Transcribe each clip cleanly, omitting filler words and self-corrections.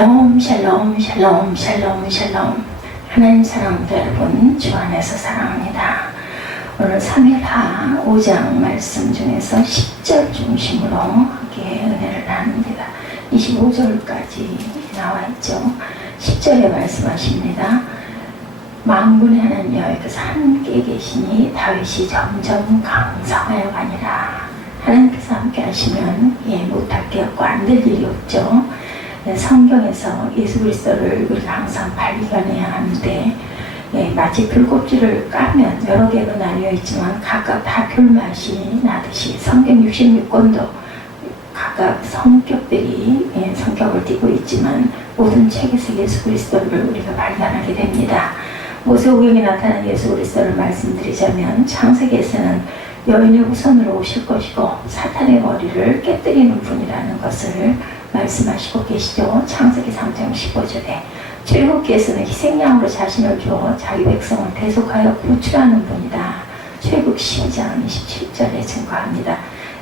샬롬 샬롬 샬롬 샬롬. 하나님 사랑하는 여러분, 주 안에서 사랑합니다. 오늘 사무엘하 5장 말씀 중에서 10절 중심으로 함께 은혜를 나눕니다. 25절까지 나와 있죠. 10절에 말씀하십니다. 만군의 하나님 여호와께서 함께 계시니 다윗이 점점 강성하여 가니라. 하나님께서 함께 하시면 못할 게 없고 안 될 일이 없죠. 성경에서 예수 그리스도를 우리가 항상 발견해야 하는데, 마치 귤껍질을 까면 여러 개로 나뉘어 있지만 각각 다 귤맛이 나듯이 성경 66권도 각각 성격들이 성격을 띠고 있지만 모든 책에서 예수 그리스도를 우리가 발견하게 됩니다. 모세오경에 나타난 예수 그리스도를 말씀드리자면, 창세기에서는 여인의 후손으로 오실 것이고 사탄의 머리를 깨뜨리는 분이라는 것을 말씀하시고 계시죠. 창세기 3장 15절에 출애굽기에서는 희생양으로 자신을 주어 자기 백성을 대속하여 구출하는 분이다. 출애굽 12장 27절에 증거합니다.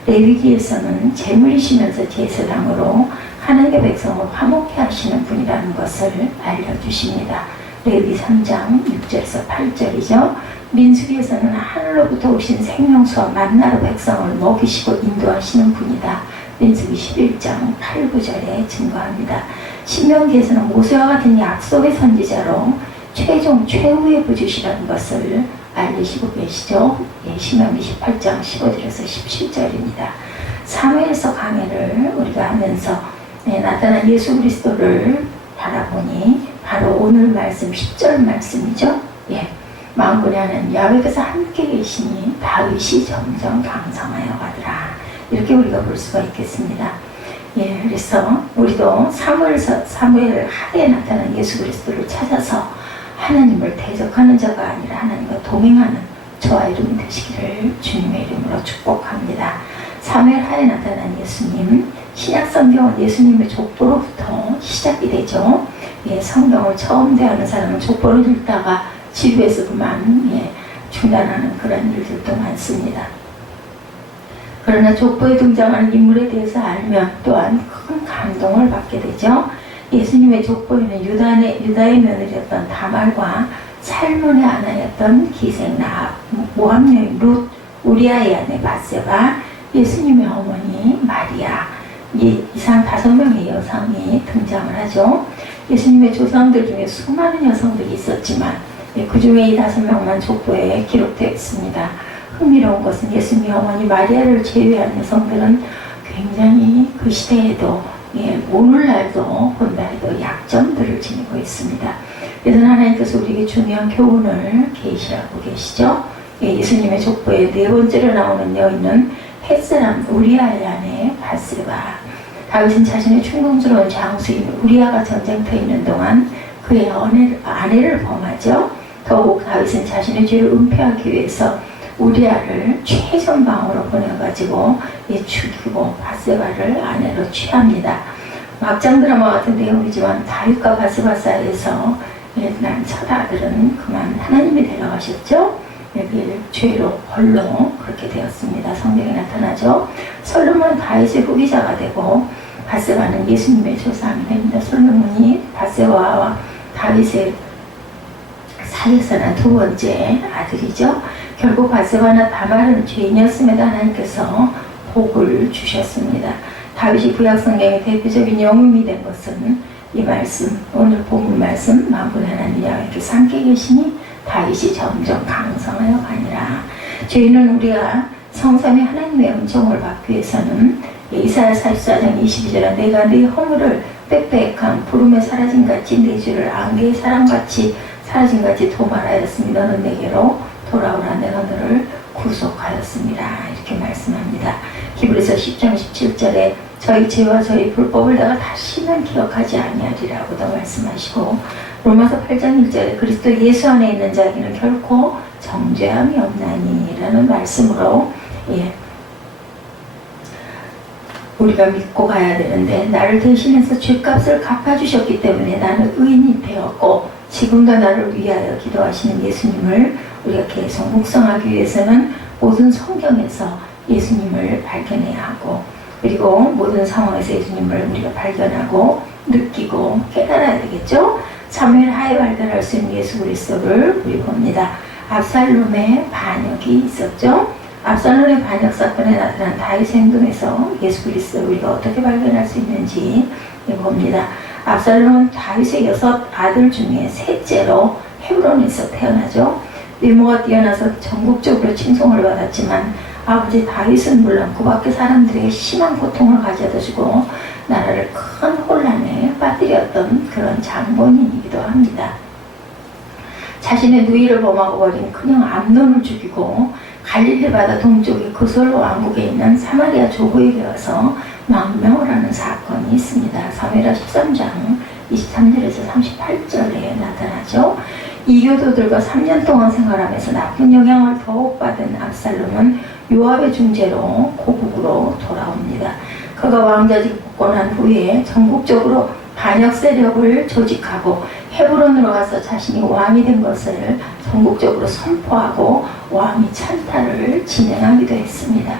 레위기에서는 제물이시면서 제사장으로 하나님의 백성을 화목케 하시는 분이라는 것을 알려주십니다. 레위기 3장 6절에서 8절이죠. 민수기에서는 하늘로부터 오신 생명수와 만나로 백성을 먹이시고 인도하시는 분이다. 민수기 11장 8, 9절에 증거합니다. 신명기에서는 모세와 같은 약속의 선지자로 최종 최후의 부주시라는 것을 알리시고 계시죠. 신명기 18장 15절에서 17절입니다. 사무엘서 강해를 우리가 하면서 나타난 예수 그리스도를 바라보니 바로 오늘 말씀 10절 말씀이죠. 만군의 하나님 여호와께서 함께 계시니 다윗이 점점 강성하여 가더라. 이렇게 우리가 볼 수가 있겠습니다. 그래서 우리도 사무엘 하에 나타난 예수 그리스도를 찾아서 하나님을 대적하는 자가 아니라 하나님과 동행하는 저와 이름이 되시기를 주님의 이름으로 축복합니다. 사무엘 하에 나타난 예수님, 신약 성경은 예수님의 족보로부터 시작이 되죠. 성경을 처음 대하는 사람은 족보를 읽다가 지루해서 그만 중단하는 그런 일들도 많습니다. 그러나 족보에 등장하는 인물에 대해서 알면 또한 큰 감동을 받게 되죠. 예수님의 족보에는 유다의 며느리였던 다말과 살몬의 아내였던 기생 라합, 모압 여인 룻, 우리아의 아내 밧세바, 예수님의 어머니 마리아, 이상 5명의 여성이 등장을 하죠. 예수님의 조상들 중에 수많은 여성들이 있었지만 그 중에 이 5명만 족보에 기록되어 있습니다. 흥미로운 것은 예수님의 어머니 마리아를 제외한 여성들은 굉장히 그 시대에도 오늘날도 본다 해도 약점들을 지니고 있습니다. 그래서 하나님께서 우리에게 중요한 교훈을 계시하고 계시죠. 예수님의 족보에 4번째로 나오는 여인은 햇사람 우리아의 아내 밧세바. 다윗은 자신의 충동스러운 장수인 우리아가 전쟁터에 있는 동안 그의 아내를 범하죠. 더욱 다윗은 자신의 죄를 은폐하기 위해서 우리아를 최전방으로 보내가지고 죽이고 밧세바를 아내로 취합니다. 막장 드라마 같은 내용이지만 다윗과 밧세바 사이에서 난 첫 아들은 그만 하나님이 데려가셨죠. 여기 죄로 벌로 그렇게 되었습니다. 성경에 나타나죠. 솔로몬은 다윗의 후기자가 되고 밧세바는 예수님의 조상이 됩니다. 솔로몬이 밧세바와 다윗의 사이에서 난 2번째 아들이죠. 결국 밧세바나 다말은 죄인이었음에도 하나님께서 복을 주셨습니다. 다윗이 구약성경의 대표적인 영웅이 된 것은 이 말씀, 오늘 본문 말씀, 만군의 하나님 여호와께서 함께 계시니 다윗이 점점 강성하여 가니라. 죄인은 우리가 성삼위 하나님의 음성을 받기 위해서는 이사야 44장 22절에 내가 네 허물을 빽빽한 부름에 사라진같이 네 죄를 안개의 사람같이 사라진같이 도말하였으니 너는 내게로 돌아오라. 내가 너를 구속하였습니다. 이렇게 말씀합니다. 히브리서 10장 17절에 저희 죄와 저희 불법을 내가 다시는 기억하지 아니하리라고도 말씀하시고, 로마서 8장 1절에 그리스도 예수 안에 있는 자에게는 결코 정죄함이 없나니 라는 말씀으로 우리가 믿고 가야 되는데, 나를 대신해서 죄값을 갚아주셨기 때문에 나는 의인이 되었고 지금도 나를 위하여 기도하시는 예수님을 우리가 계속 묵상하기 위해서는 모든 성경에서 예수님을 발견해야 하고, 그리고 모든 상황에서 예수님을 우리가 발견하고 느끼고 깨달아야 되겠죠. 사무엘 하에 발견할 수 있는 예수 그리스도를 우리 봅니다. 압살롬의 반역이 있었죠. 압살롬의 반역 사건에 나타난 다윗 행동에서 예수 그리스도를 우리가 어떻게 발견할 수 있는지 봅니다. 압살롬은 다윗의 6 아들 중에 셋째로 헤브론에서 태어나죠. 외모가 뛰어나서 전국적으로 칭송을 받았지만 아버지 다윗은 물론 그 밖의 사람들에게 심한 고통을 가져다 주고 나라를 큰 혼란에 빠뜨렸던 그런 장본인이기도 합니다. 자신의 누이를 범하고 버린 큰형 암논을 죽이고 갈릴리 바다 동쪽의 그솔 왕국에 있는 사마리아 조부에게 와서 망명을 하는 사건이 있습니다. 사무엘하 13장 23절에서 38절에 나타나죠. 이교도들과 3년 동안 생활하면서 나쁜 영향을 더욱 받은 압살롬은 요압의 중재로 고국으로 돌아옵니다. 그가 왕자직 복권한 후에 전국적으로 반역 세력을 조직하고 헤브론으로 가서 자신이 왕이 된 것을 전국적으로 선포하고 왕위 찬탈을 진행하기도 했습니다.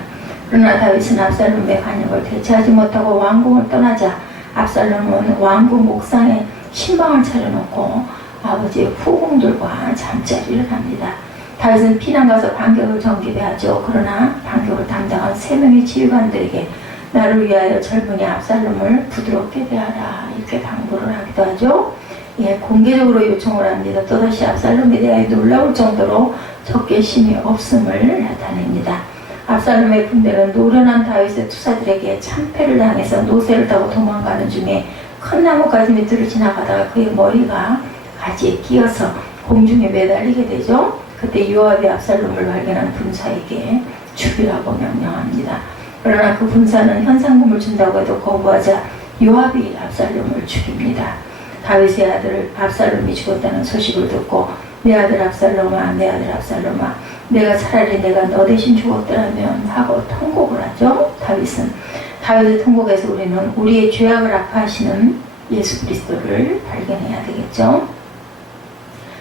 그러나 다윗은 압살롬의 반역을 대체하지 못하고 왕궁을 떠나자 압살롬은 왕궁 옥상에 신방을 차려놓고 아버지의 후궁들과 잠자리를 합니다. 다윗은 피난 가서 반격을 정기배하죠. 그러나 반격을 담당한 3명의 지휘관들에게 나를 위하여 젊은이 압살롬을 부드럽게 대하라 이렇게 당부를 하기도 하죠. 공개적으로 요청을 합니다. 또다시 압살롬에 대하여 놀라울 정도로 적개심이 없음을 나타냅니다. 압살롬의 군대는 노련한 다윗의 투사들에게 참패를 당해서 노새를 타고 도망가는 중에 큰 나뭇가지 밑으로 지나가다가 그의 머리가 가지에 끼어서 공중에 매달리게 되죠. 그때 요압이 압살롬을 발견한 군사에게 죽이라고 명령합니다. 그러나 그 군사는 현상금을 준다고 해도 거부하자 요압이 압살롬을 죽입니다. 다윗의 아들 압살롬이 죽었다는 소식을 듣고 내 아들 압살롬아, 내 아들 압살롬아, 내가 차라리 내가 너 대신 죽었더라면 하고 통곡을 하죠. 다윗의 통곡에서 우리는 우리의 죄악을 아파하시는 예수 그리스도를 발견해야 되겠죠.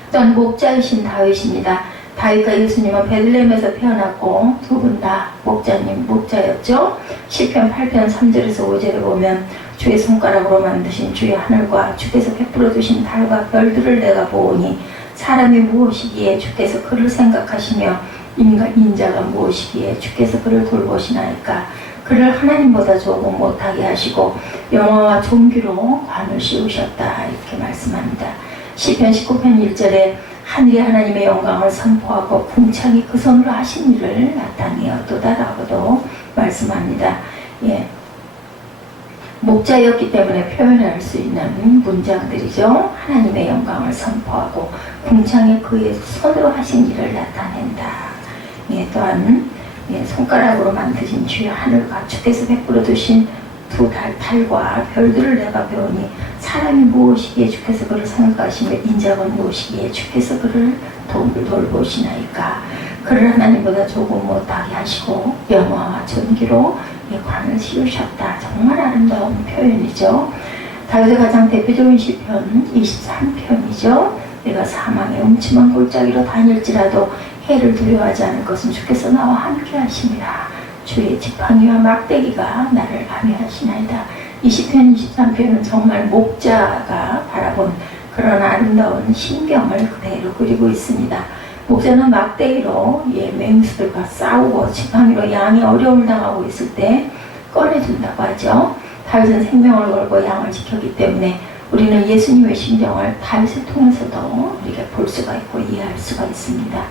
또한 목자이신 다윗입니다. 다윗과 예수님은 베들레헴에서 태어났고 두 분 다 목자였죠. 시편 8편 3절에서 5절에 보면 주의 손가락으로 만드신 주의 하늘과 주께서 베풀어 주신 달과 별들을 내가 보오니 사람이 무엇이기에 주께서 그를 생각하시며 인자가 무엇이기에 주께서 그를 돌보시나이까. 그를 하나님보다 조금 못하게 하시고 영화와 존귀로 관을 씌우셨다 이렇게 말씀합니다. 시편 19편 1절에 하늘이 하나님의 영광을 선포하고 궁창이 그 손으로 하신 일을 나타내었도다라고도 말씀합니다. 목자였기 때문에 표현할 수 있는 문장들이죠. 하나님의 영광을 선포하고 궁창이 그의 손으로 하신 일을 나타낸다. 또한 손가락으로 만드신 주의 하늘과 주께서 베풀어 두신 두 달과 별들을 내가 배우니 사람이 무엇이기에 주께서 그를 생각하시며 인자가 무엇이기에 주께서 그를 돌보시나이까. 그를 하나님보다 조금 못하게 하시고 영화와 존귀로 관을 씌우셨다. 정말 아름다운 표현이죠. 다윗의 가장 대표적인 시편 23편이죠. 내가 사망의 음침한 골짜기로 다닐지라도 해를 두려워하지 않을 것은 주께서 나와 함께 하심이라. 주의 지팡이와 막대기가 나를 감회하시나이다. 20편 23편은 정말 목자가 바라본 그런 아름다운 신경을 그대로 그리고 있습니다. 목자는 막대기로 맹수들과 싸우고 지팡이로 양이 어려움을 당하고 있을 때 꺼내준다고 하죠. 다윗은 생명을 걸고 양을 지켰기 때문에 우리는 예수님의 심정을 다윗을 통해서도 우리가 볼 수가 있고 이해할 수가 있습니다.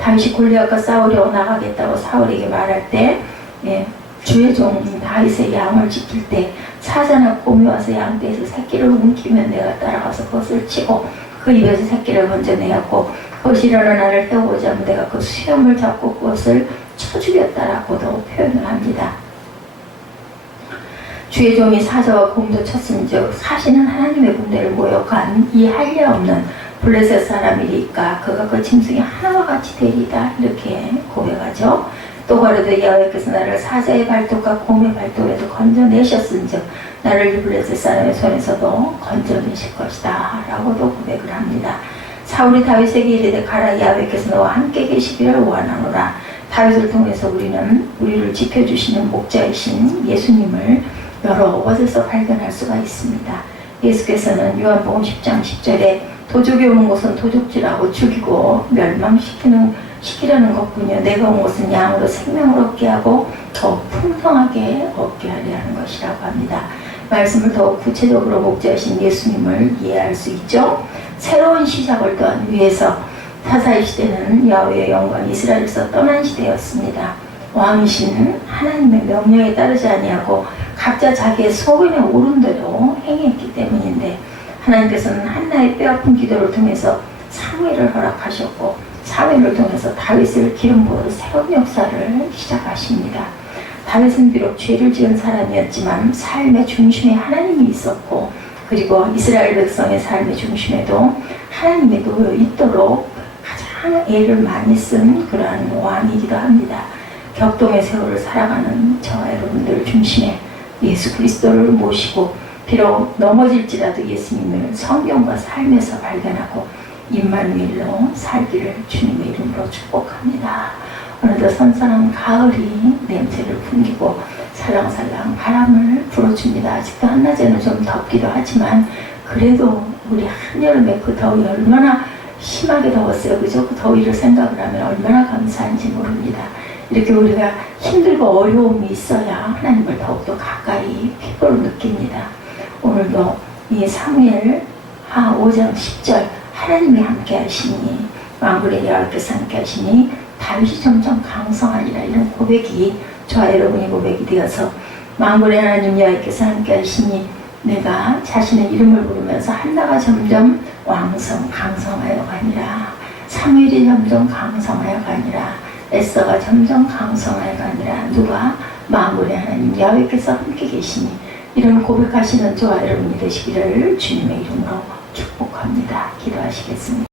다윗이 골리앗과 싸우려고 나가겠다고 사울에게 말할 때 주의 종 다윗의 양을 지킬 때 사자나 곰이 와서 양떼에서 새끼를 움키면 내가 따라가서 그것을 치고 그 입에서 새끼를 건져내었고 그것이 일어나 나를 태우고자 하면 내가 그 수염을 잡고 그것을 쳐 죽였다라고도 표현을 합니다. 주의 종이 사자와 곰도 쳤은즉 사시는 하나님의 군대를 모욕한 이 할례 없는 블레셋 사람이니까 그가 그 짐승이 하나와 같이 되리다 이렇게 고백하죠. 또 가로되 여호와께서 나를 사자의 발톱과 곰의 발톱에도 건져내셨은즉 나를 이 블레셋 사람의 손에서도 건져내실 것이다 라고도 고백을 합니다. 사울이 다윗에게 이르되 가라 여호와께서 너와 함께 계시기를 원하노라. 다윗을 통해서 우리는 우리를 지켜주시는 목자이신 예수님을 여러 곳에서 발견할 수가 있습니다. 예수께서는 요한복음 10장 10절에 도적이 오는 것은 도적질하고 죽이고 멸망시키려는 것뿐이요 내가 온 것은 양으로 생명을 얻게 하고 더 풍성하게 얻게 하려 하는 것이라고 합니다. 말씀을 더욱 구체적으로 목자하신 예수님을 이해할 수 있죠. 새로운 시작을 또한 위해서 사사의 시대는 야훼의 영광이 이스라엘에서 떠난 시대였습니다. 왕이신 하나님의 명령에 따르지 아니하고 각자 자기의 소견에 오른 대로 행했기 때문인데 하나님께서는 한나의 뼈아픈 기도를 통해서 사무엘을 허락하셨고 사무엘을 통해서 다윗을 기름 부어 새로운 역사를 시작하십니다. 다윗은 비록 죄를 지은 사람이었지만 삶의 중심에 하나님이 있었고 그리고 이스라엘 백성의 삶의 중심에도 하나님이 놓여 있도록 가장 애를 많이 쓴 그러한 왕이기도 합니다. 격동의 세월을 살아가는 저와 여러분들 중심에 예수 그리스도를 모시고 비록 넘어질지라도 예수님을 성경과 삶에서 발견하고 임마누엘로 살기를 주님의 이름으로 축복합니다. 오늘도 선선한 가을이 냄새를 풍기고 살랑살랑 바람을 불어줍니다. 아직도 한낮에는 좀 덥기도 하지만 그래도 우리 한여름에 그 더위 얼마나 심하게 더웠어요. 그죠? 그 더위를 생각을 하면 얼마나 감사한지 모릅니다. 이렇게 우리가 힘들고 어려움이 있어야 하나님을 더욱더 가까이 피부로 느낍니다. 오늘도 이 사무엘 하 5장 10절 하나님이 함께 하시니 만군의 여호와께서 함께 하시니 다윗이 점점 강성하리라 이런 고백이 저와 여러분의 고백이 되어서 만군의 하나님 여호와께서 함께 하시니 내가 자신의 이름을 부르면서 한나가 점점 강성하여 가니라 사무엘이 점점 강성하여 가니라 에스더가 점점 강성하여가 아니라 누가 만군의 하나님 야훼께서 함께 계시니 이런 고백하시는 저와 여러분이 되시기를 주님의 이름으로 축복합니다. 기도하시겠습니다.